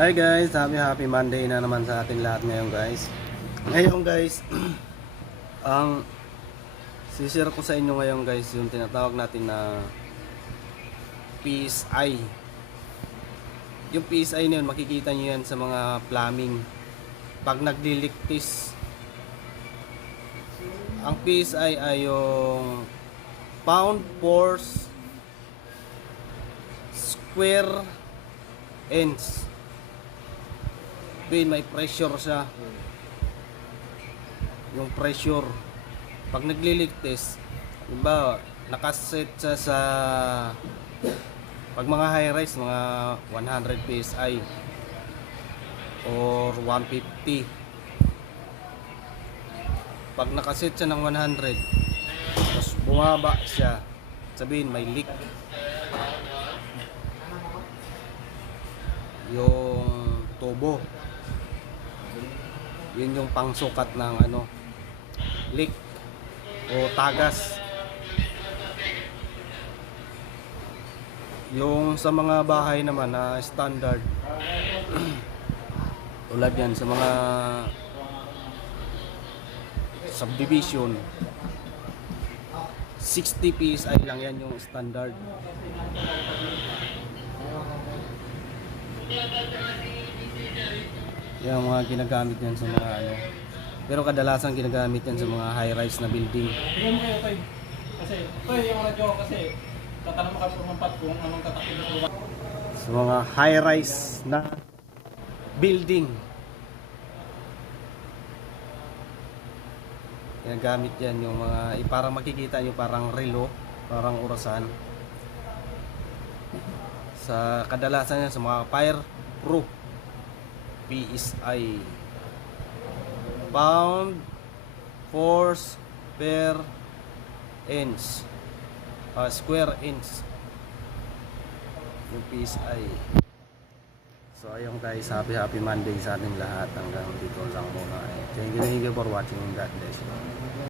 Hi guys, happy Monday na naman sa ating lahat ngayon guys. Ngayon guys, ang sishare ko sa inyo ngayon guys, yung tinatawag natin na PSI. Yung PSI na yun, makikita nyo yan sa mga plumbing. Pag nagliliktis, ang PSI ay yung pound force square inch. May pressure siya. Yung pressure pag nagliligtis, diba, nakaset siya sa pag mga high rise mga 100 psi or 150. Pag nakaset siya ng 100 tapos bumaba siya, sabihin may leak yung tubo. Yun yung pangsukat ng leak o tagas. Yung sa mga bahay naman na standard tulad yan sa mga subdivision, 60 psi lang yan yung standard. Yung mga ginagamit yan sa mga pero kadalasan ginagamit yan sa mga high-rise na building. Tingnan mo kayo tayo. Kasi yung radyo kasi tatanong ka pumampat kung anong tatakbo na lugar. Sa mga high-rise na building. Ginagamit yan yung mga parang makikita nyo parang relo, parang orasan. Sa kadalasan yan sa mga fireproof PSI, pound force per inch, square inch yung PSI. So ayun guys, happy Monday sa ating lahat. Hanggang dito lang muna. Thank you for watching. God bless you.